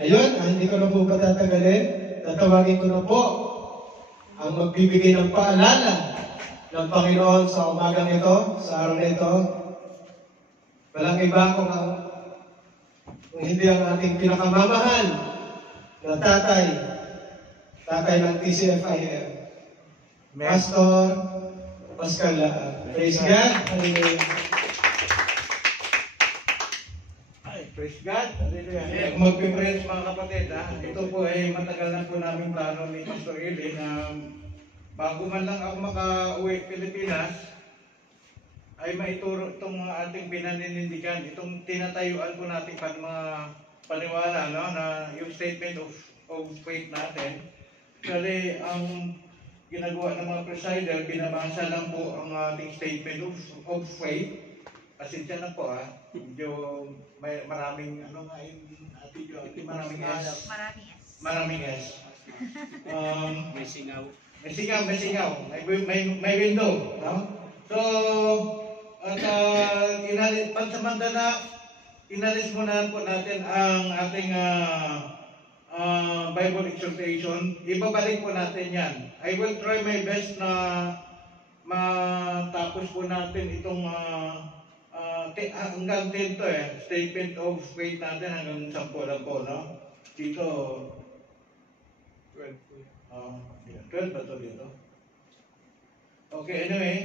Ayun, hindi ko na po patatagalin. Tatawagin ko na po ang magbibigay ng paalala ng Panginoon sa umagang ito, sa araw na ito. Walang iba kung hindi ang ating pinakamamahal na tatay ng TCFIM, Pastor Pascal Laan. Praise God. Hallelujah. Praise God. Hallelujah. Magpe-praise mga kapatid. Ito po ay matagal na po namin plano ni Pastor Eli na bago man lang ako maka-uwi Pilipinas, ay maituro itong mga ating pinaninindigan, itong tinatayuan po natin pang mga paniwala, no? Na yung statement of faith natin. Kasi ang ginagawa ng mga presider, binabasa lang po ang ating statement of faith. Pasensya na po medyo may maraming maraming S. May singaw. May window, no? So, at pansamantala, inalis muna po natin ang ating Bible exhortation. Ibabalik po natin yan. I will try my best na matapos po natin itong hanggang 10 to statement of faith natin hanggang 10 lang po, no? Dito 12 po. 12 ba to dito? Okay, anyway,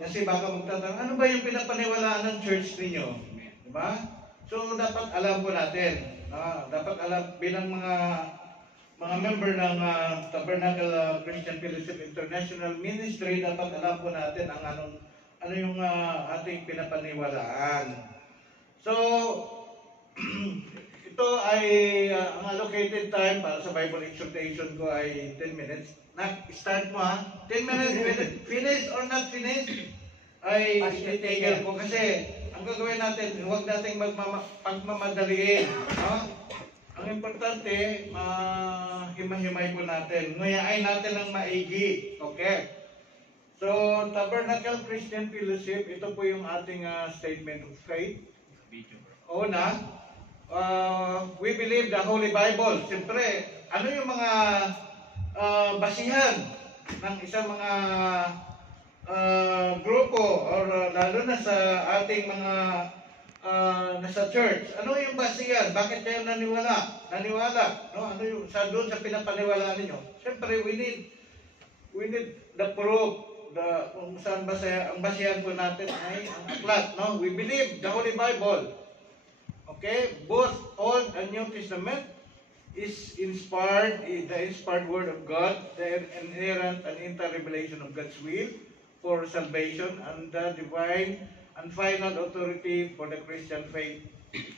kasi baka magtatanong, ano ba yung pinapaniwalaan ng church ninyo? Diba? So, dapat alam po natin. Dapat alam bilang mga member ng Tabernacle Christian Fellowship International Ministry, dapat alam po natin ang ano yung ating pinapaniwalaan. So, ito ay ang allocated time para sa Bible exhortation ko ay 10 minutes. Start mo 10 minutes, finish or not finish, ay ititigil ko kasi ang gagawin natin, huwag nating pagmamadaliin. Ang importante, himay-himay po natin. Nguyain natin ang maigi. Okay? So, Tabernacle Christian Fellowship, ito po yung ating statement of faith. Una, we believe the Holy Bible. Siyempre, ano yung mga basihan ng isang mga grupo or lalo na sa ating mga nasa church? Ano yung basihan? Bakit kayo naniwala? No? Ano yung doon sa pinapaniwalaan ninyo? Siyempre, we need the proof. Kung saan ang basihan po natin ay ang aklat, no? We believe the Holy Bible. Okay? Both Old and New Testament is inspired, the inspired word of God, the inherent and inter-revelation of God's will for salvation and the divine and final authority for the Christian faith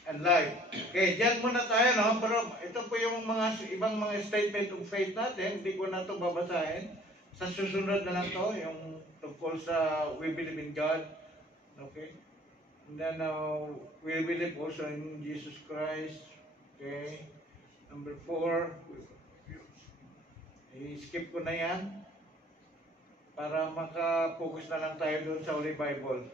and life. Okay, diyan muna tayo, no? Pero ito po yung ibang mga statement of faith natin, hindi ko na ito babasahin. Sa susunod na lang to, yung tungkol sa we believe in God. Okay? And then we believe also in Jesus Christ. Okay? Number 4, i-skip ko na yan para maka-focus na lang tayo doon sa Holy Bible.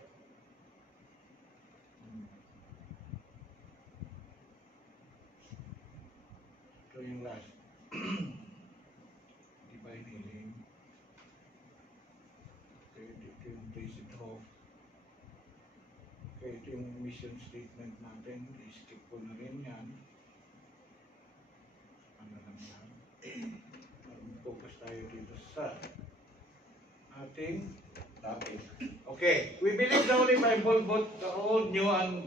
Ito yung last. Divine healing. Okay, ito yung basic hope. Okay, ito yung mission statement natin. I-skip ko na rin yan. Focus tayo dito sa ating topic. Okay, we believe the Holy Bible, both the Old and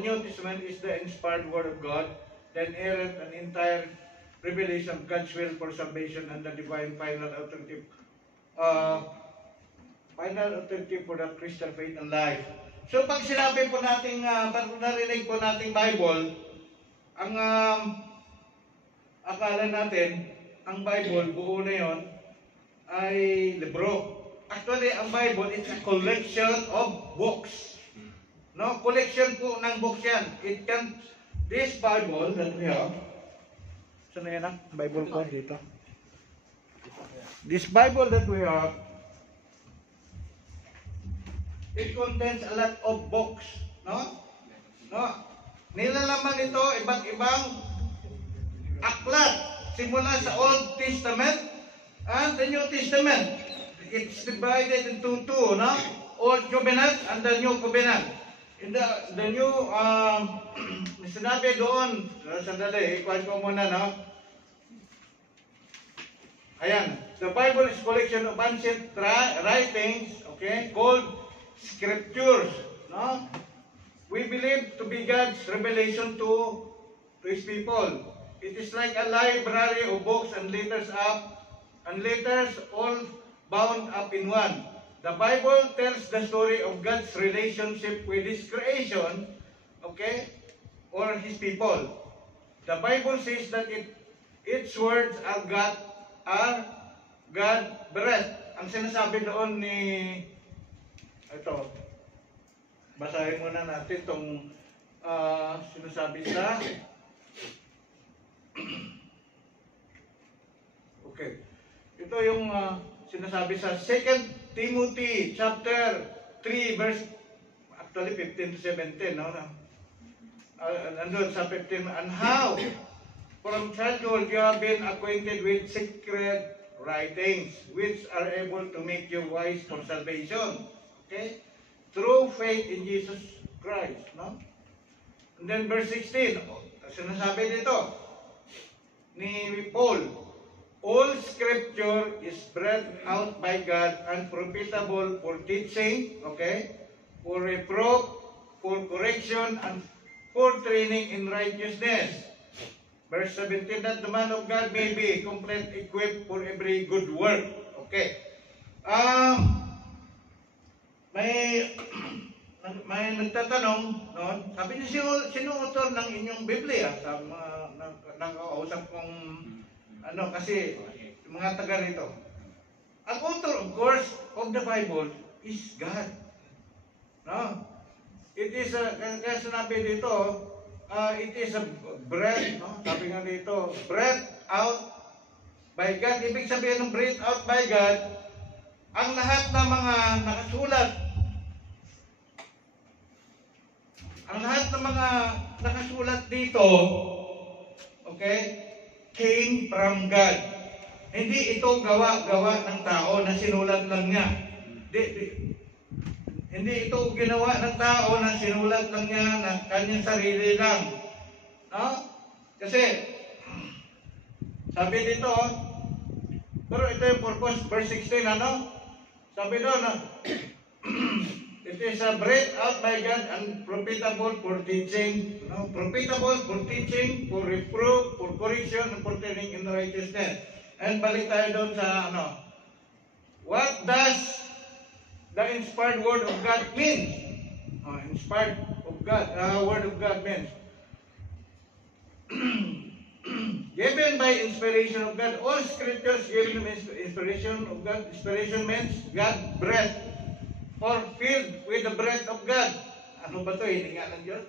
New Testament is the inspired word of God, the inerrant and entire revelation of God's will for salvation and the divine final authority for the Christian faith and life. So pag sinabi po nating, pag narinig po nating Bible, ang akala natin, ang Bible, buo na yun, ay libro. Actually, ang Bible, it's a collection of books. No? Collection po ng books yan. This Bible that we have, saan na yan Bible ko dito? This Bible that we have, it contains a lot of books. No? Nilalaman ito iba't ibang aklat simula sa Old Testament and the New Testament. It's divided into two, no? Old Covenant and the New Covenant. In the New, sinabi doon, sandali, ikuhan ko muna, no? Ayan, the Bible is collection of ancient writings, okay, called scriptures, no? We believe to be God's revelation to His people. It is like a library of books and letters all bound up in one. The Bible tells the story of God's relationship with His creation, okay, or His people. The Bible says that its words are God breath. Ang sinasabi doon ni, ito, basahin muna natin itong sinasabi sa, okay, ito yung sinasabi sa 2 Timothy chapter 3 verse, actually 15 to 17, no? Andun sa 15, and how from childhood you have been acquainted with secret writings, which are able to make you wise for salvation, okay, through faith in Jesus Christ, no? And then verse 16, sinasabi dito ni Paul, all scripture is breathed out by God and profitable for teaching, okay, for reproof, for correction, and for training in righteousness. Verse 17, that the man of God may be complete, equipped for every good work. Okay. May nagtatanong, no? Sabi niyo, sino author ng inyong Biblia? Sa mga nakausap kong kasi mga taga rito. Ang author, of course, of the Bible is God. No? It is, kaya sinabi dito, it is a breath, no? Sabi nga dito, breath out by God. Ibig sabihin ng breath out by God, ang lahat ng mga nakasulat, dito, okay, came from God. Hindi ito gawa-gawa ng tao na sinulat lang niya. Hindi ito ginawa ng tao na sinulat lang niya ng kanyang sarili lang. No? Kasi, sabi dito, pero ito yung purpose, verse 16, ano? Sabi doon, it is a breath out by God and profitable for teaching, no? Profitable for teaching, for reproof, for correction, and for training in righteousness. And balik tayo doon sa, what does the inspired word of God means? Inspired of God, word of God means given by inspiration of God. All scriptures given by inspiration of God. Inspiration means God breath or filled with the breath of God. Ano ba ito? Hindi nga ng Diyos?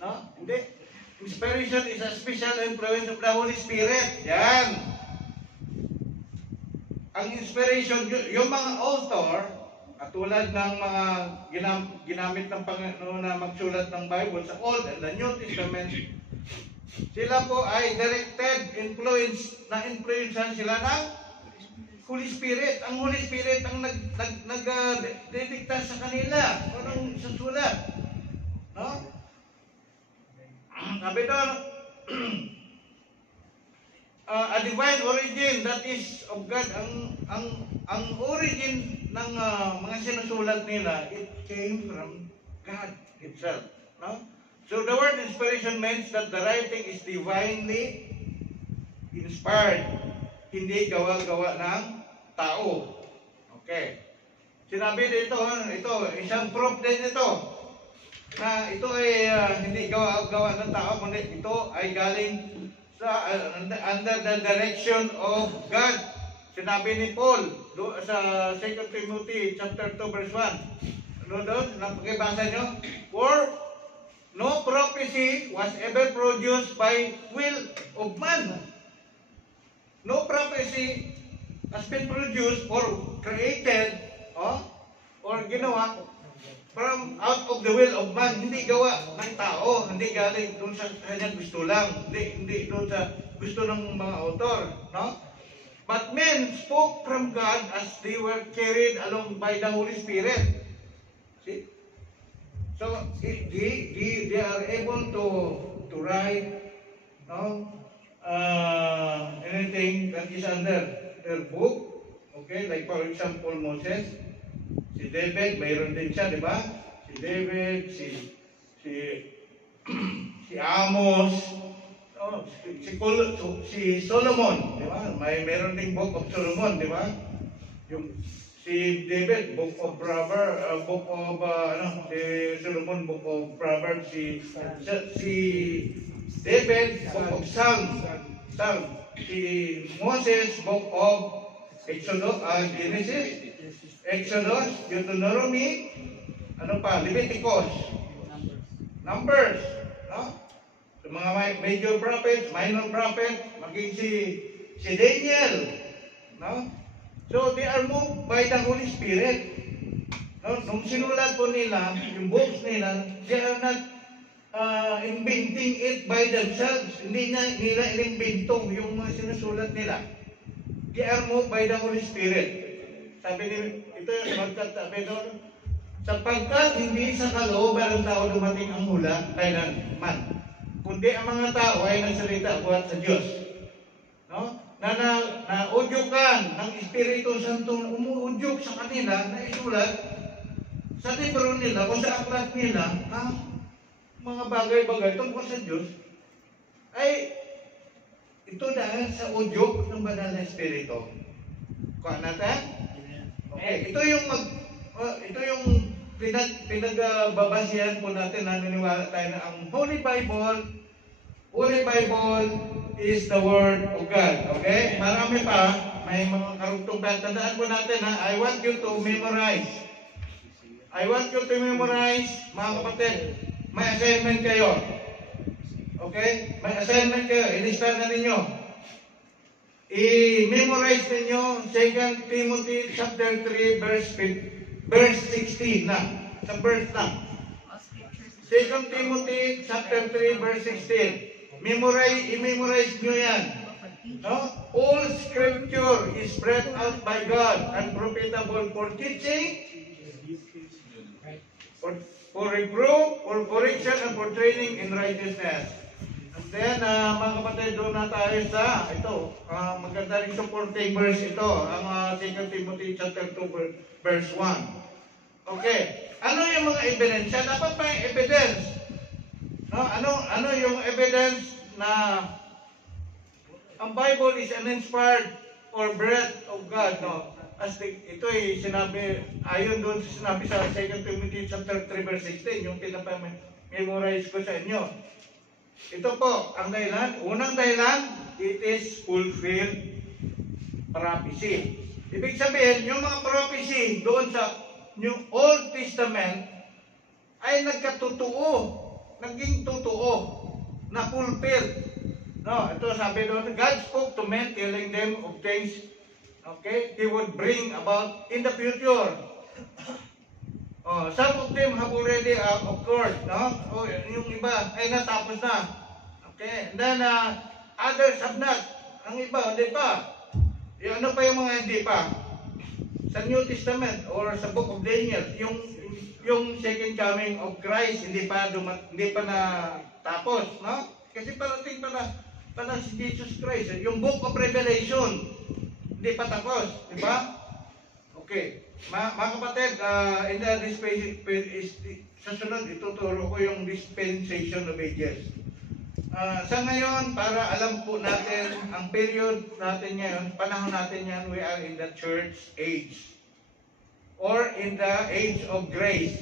No? Hindi. Inspiration is a special influence of the Holy Spirit. Yan. Ang inspiration, yung mga author, katulad ng mga ginamit ng Panginoon na magsulat ng Bible sa Old and the New Testament, sila po ay directed, na-influencean sila ng Holy Spirit. Ang Holy Spirit ang nagdidikta sa kanila kung anong susulat. No? Sabi doon, a divine origin that is of God. Ang origin ng mga sinusulat nila, it came from God Himself. No? So the word inspiration means that the writing is divinely inspired, hindi gawa-gawa ng tao. Okay. Sinabi dito, ito, isang proof din ito, na ito ay hindi gawa-gawa ng tao, kundi ito ay galing sa under the direction of God. Sinabi ni Paul sa 2 Timothy chapter 2 verse 1. Ano doon? Napakibasa nyo? For no prophecy was ever produced by will of man. No prophecy has been produced or created or ginawa from out of the will of man, hindi gawa ng tao, hindi galing doon sa kanyang gusto lang, hindi doon sa gusto ng mga author, no? But men spoke from God as they were carried along by the Holy Spirit. See? So they are able to write, no, anything that is under their book. Okay, like for example Moses, si David, mayroon din siya, di ba? Si David, si Amos, oh, si Solomon, di ba? Mayroon ding Book of Solomon, di ba? Yung si David, Book of Proverbs, si Solomon, Book of Proverbs, si David, Book of Psalms, si Moses, Book of Exodus, Genesis, Exodus, Deuteronomy, ano pa, Leviticus, Numbers, no? So, mga major prophets, minor prophets, maging si Daniel, no? So they are moved by the Holy Spirit. No? Nung sinulat po nila, yung books nila, they are not inventing it by themselves. Hindi nila inimbento yung mga sinusulat nila. They are moved by the Holy Spirit. Sabi ni, ito yung sabi doon, sapagkat hindi sa kalooban ng tao dumating ang hula, kailanman, kundi ang mga tao ay nagsalita buhat sa Diyos. No? Na-udyukan ng Espiritu Santo, umuudyok sa kanila na isulat sa libro nila o sa aklat nila ang mga bagay-bagay tungkol sa Diyos, ay ito dahil sa udyok ng banal na Espiritu. Kuha natin? Okay, ito yung pinagbabasihan po natin, naniniwala tayo na ang Holy Bible is the Word of God. Okay? Marami pa, may mga karugtong. Tandaan po natin ha, I want you to memorize. Mga kapatid, may assignment kayo. Okay? May assignment kayo. I-lista na ninyo. I-memorize ninyo 2 Timothy chapter 3 verse 16 na. Sa verse na. 2 Timothy chapter 3 verse 16. I-memorize nyo yan. No? All scripture is spread out by God and profitable for teaching, for reproof, for correction, and for training in righteousness. And then, mga kapatid, doon na tayo sa ito. Maganda rin supporting verse ito. Ang 2 Timothy chapter 2 verse 1. Okay. Ano yung mga ebidensya? Dapat pa yung evidence. No? Ano yung evidence na ang Bible is an inspired or breath of God, no? As ito ay sinabi, ayon doon sa sinabi sa 2 Timothy chapter 3 verse 16, yung pinapamemorize ko sa inyo. Ito po, ang dahilan, unang dahilan, it is fulfilled prophecy. Ibig sabihin, yung mga prophecy doon sa New Old Testament ay nagkatotoo, naging totoo, na fulfilled. No, ito sabi doon, God spoke to men telling them of things, okay, He would bring about in the future. Some of them have already occurred, no? Yung iba ay natapos na. Okay, and then others have not. Ang iba, hindi pa. Yung ano pa yung mga hindi pa? Sa New Testament or sa Book of Daniel, yung second coming of Christ hindi pa na tapos, no? Kasi parating pa na si Jesus Christ. Yung Book of Revelation hindi pa tapos, di ba? Okay. Mga kapatid, in the sa sunod, ituturo ko yung dispensation of ages. Sa ngayon, para alam po natin, ang period natin ngayon, panahon natin yan, we are in the church age. Or in the age of grace.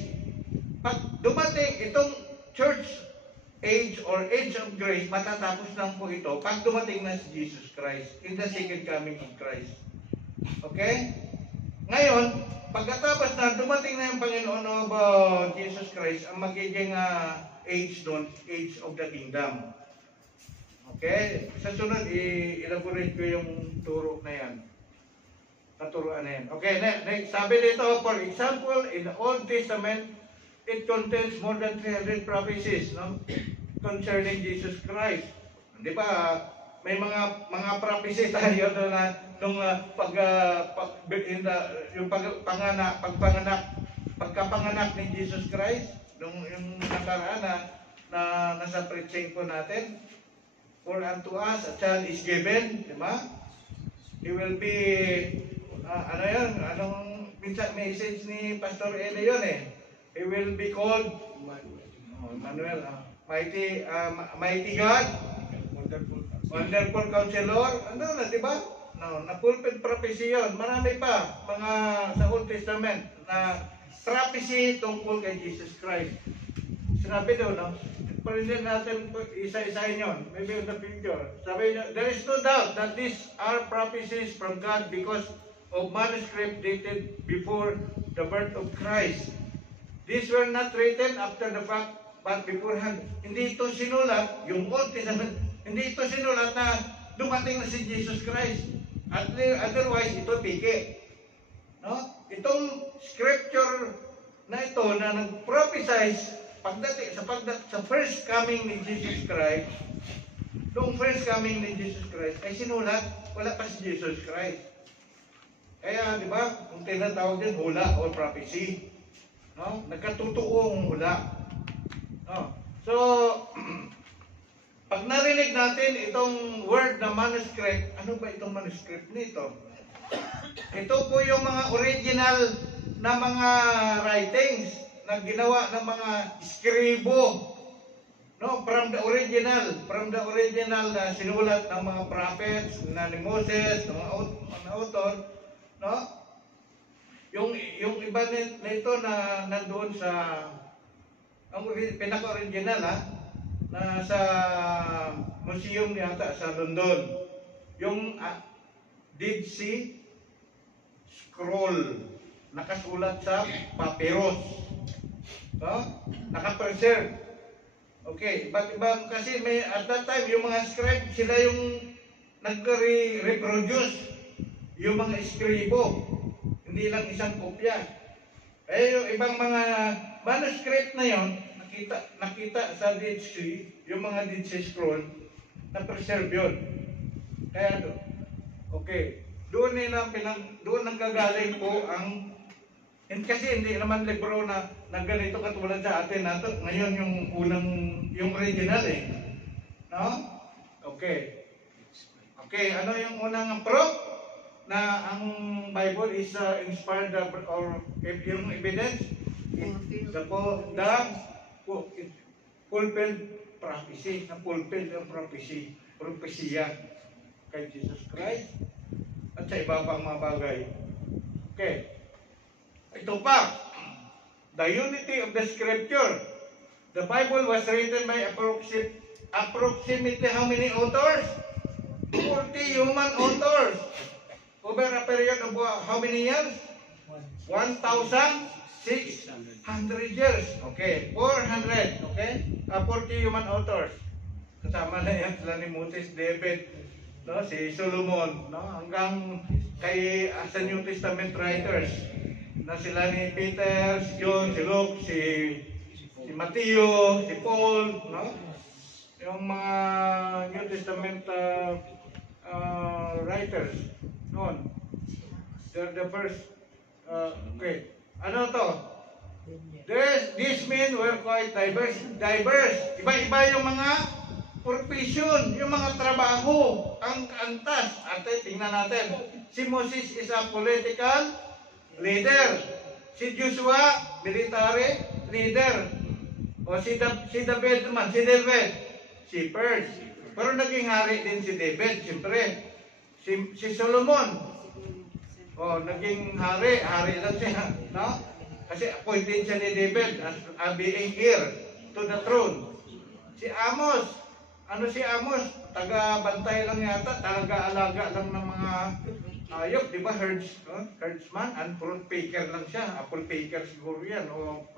Pag dumating itong church age or age of grace, matatapos lang po ito pag dumating na si Jesus Christ, in the second coming of Christ. Okay? Ngayon, pagkatapos na dumating na yung Panginoon of Jesus Christ, ang magiging age doon, age of the kingdom. Okay? Sa sunod, i-elaborate ko yung turo na yan. Katuruan na yan. Okay, next. Sabi dito, for example, in the Old Testament, it contains more than 300 prophecies, no? Concerning Jesus Christ. Di ba? May mga prophecy tayo doon na nung pagkapanganak ni Jesus Christ, yung nakaraan na nasa preaching po natin. For unto us a child is given, di ba? He will be anong minsan message ni Pastor Eli yun eh. He will be called Emmanuel, mighty God, wonderful counselor, di ba? Na-fulfilled prophecy yun. Marami pa mga sa Old Testament na prophecy tungkol kay Jesus Christ. Sinabi doon, no? Pwede natin isa-isahin yun. Maybe in the future. Sabi niya, there is no doubt that these are prophecies from God because of manuscript dated before the birth of Christ. These were not written after the fact, but beforehand. Hindi ito sinulat, yung Old Testament, hindi ito sinulat na dumating na si Jesus Christ. Otherwise, ito piki. No? Itong scripture na ito na nag-prophesize sa first coming ni Jesus Christ, noong first coming ni Jesus Christ, ay sinulat, wala pa si Jesus Christ. Kaya, di ba, kung tinatawag din hula or prophecy, no? Nagkatutuong hula. No? So, pag narinig natin itong word na manuscript, ano ba itong manuscript nito? Ito po yung mga original na mga writings na ginawa ng mga skribo, no, from the original na sinulat ng mga prophets na ni Moses, ng mga author, no? Yung iba nito na nandoon sa ang pinaka-original na sa museum yata sa London, yung Dead Sea Scroll, nakasulat sa papyrus, no? Naka-preserve. Okay, iba kasi may at that time yung mga scribe sila yung nag-reproduce yung mga skribo, hindi lang isang kopya. Yung ibang mga manuscript na yon nakita sa Dead Sea, yung mga Dead Sea Scroll, na-preserve yun. Kaya okay, doon nanggagaling po ang kasi hindi naman libro na ganito katulad sa atin nato. Ngayon yung original eh. No? Okay. Okay, ano yung unang proof na ang Bible is inspired or yung evidence? The fulfilled prophecy, na fulfilled ang propesya kay Jesus Christ at sa iba pang mga bagay. Okay. Ito pa, the unity of the scripture. The Bible was written by approximately how many authors? 40 human authors. Over a period of how many years? 1,600 years. Okay, 400. Okay, 40 human authors. Kasama na yan sila ni Moses, David, no, si Solomon, no, hanggang kay sa New Testament writers na sila ni Peter, si John, si Luke, si Matthew, si Paul, no? Yung mga New Testament writers noon. They're the first. Okay. Ano to? These men were quite diverse. Iba-iba yung mga profession, yung mga trabaho, ang antas. Ate, tingnan natin. Si Moses is a political leader. Si Joshua, military leader. O si David naman, shepherd. Pero naging hari din si David, siyempre. Si Solomon, naging hari lang siya, no? Kasi appointed siya ni David as being heir to the throne. Si Amos, taga-bantay lang yata, talaga-alaga lang ng mga ayop, di ba? Herdsman and fruit picker lang siya. Apple picker siguro yan. O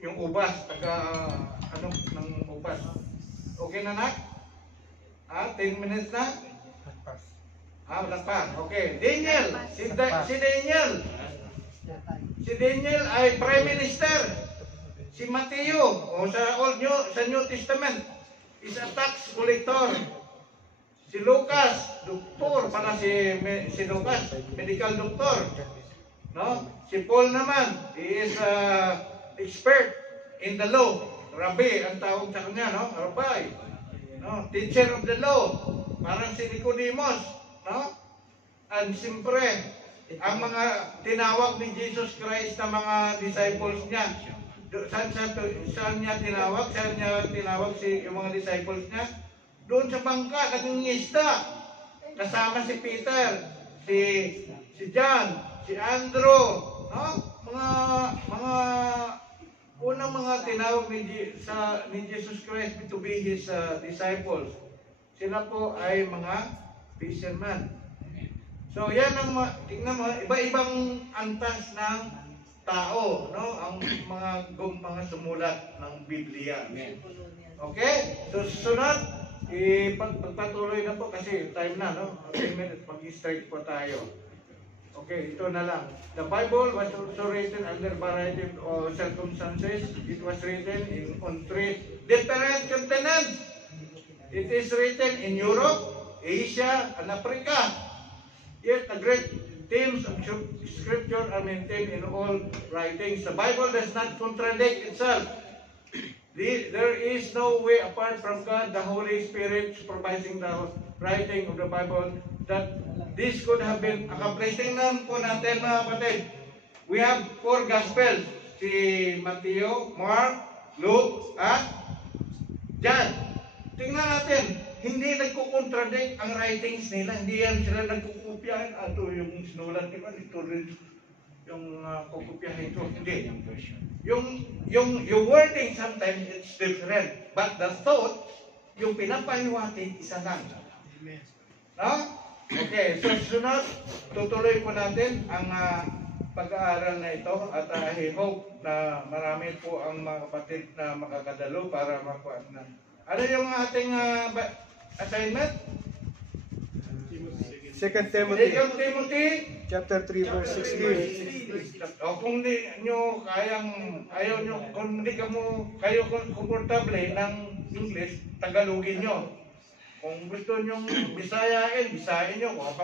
yung ubas, ng ubas. Okay na, nak? 10 minutes na? Wala pa. Okay. Daniel. Si Daniel. Si Daniel ay Prime Minister. Si Mateo, o sa New Testament, is a tax collector. Si Lucas, doktor, para si Lucas, medical doctor. No? Si Paul naman, he is expert in the law. Rabbi, ang tawag sa kanya, no? Rabbi. No? Teacher of the law. Parang si Nicodemus. No? And siyempre, ang mga tinawag ni Jesus Christ na mga disciples niya, saan niya tinawag? Saan niya tinawag yung mga disciples niya? Doon sa bangka, nagingista. Kasama si Peter, si John, si Andrew, no? Mga unang mga tinawag ni Jesus Christ to be his disciples. Sila po ay mga fishermen. So yan ang tingnan mo, iba-ibang antas ng tao, no? Ang mga sumulat ng Biblia. Okay? So susunod, pagpatuloy na po kasi time na, no? 10 minutes, mag-straight po tayo. Okay, ito na lang. The Bible was also written under variety of circumstances. It was written on 3 different continents. It is written in Europe, Asia, and Africa. Yet the great themes of Scripture are maintained in all writings. The Bible does not contradict itself. There is no way apart from God, the Holy Spirit supervising the writing of the Bible, that this could have been accomplished. Tingnan po natin mga kapatid. We have 4 Gospels. Si Mateo, Mark, Luke, at John. Tingnan natin. Hindi nagkukontradict ang writings nila. Hindi yan sila nagkukopyahan. Ito yung sinulat nila. Ito rin yung kukopyahan ito. Hindi. Yung wording sometimes it's different. But the thought, yung pinapahiwatig, isa lang. No? Okay, so sunod, tutuloy po natin ang pag-aaral na ito at I hope na marami po ang mga kapatid na makakadalo para makuha na. Ano yung ating assignment? 2 Timothy, 2 Timothy chapter 3, verse 16. O kung di nyo ayaw nyo, kung hindi kayo komportable ng English, Tagalogin nyo. Kung gusto nyo Bisayain, Bisayin nyo. Kung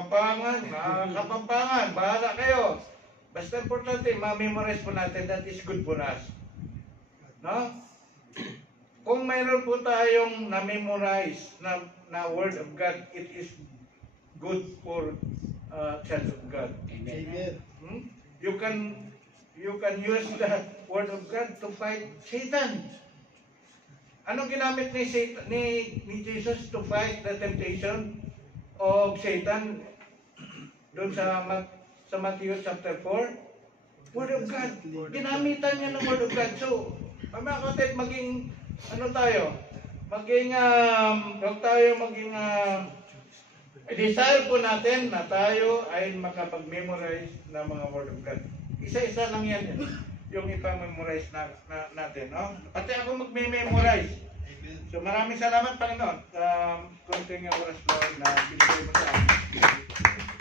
Kapampangan, bahala kayo. Basta importante, ma-memorize po natin, that is good for us. No? Kung mayroon po tayong na-memorize na Word of God, it is good for Church of God. Amen. You can use the Word of God to fight Satan. Anong ginamit ni Jesus to fight the temptation of Satan doon sa Matthew chapter 4? Word of God. Ginamitan niya ng Word of God. So, mga kapatid, maging desire po natin na tayo ay makapag-memorize ng mga Word of God. Isa-isa lang yan. Yung ipamemorize natin. No? Pati ako mag-memorize. So maraming salamat Panginoon sa konting oras Lord na binigay mo sa akin.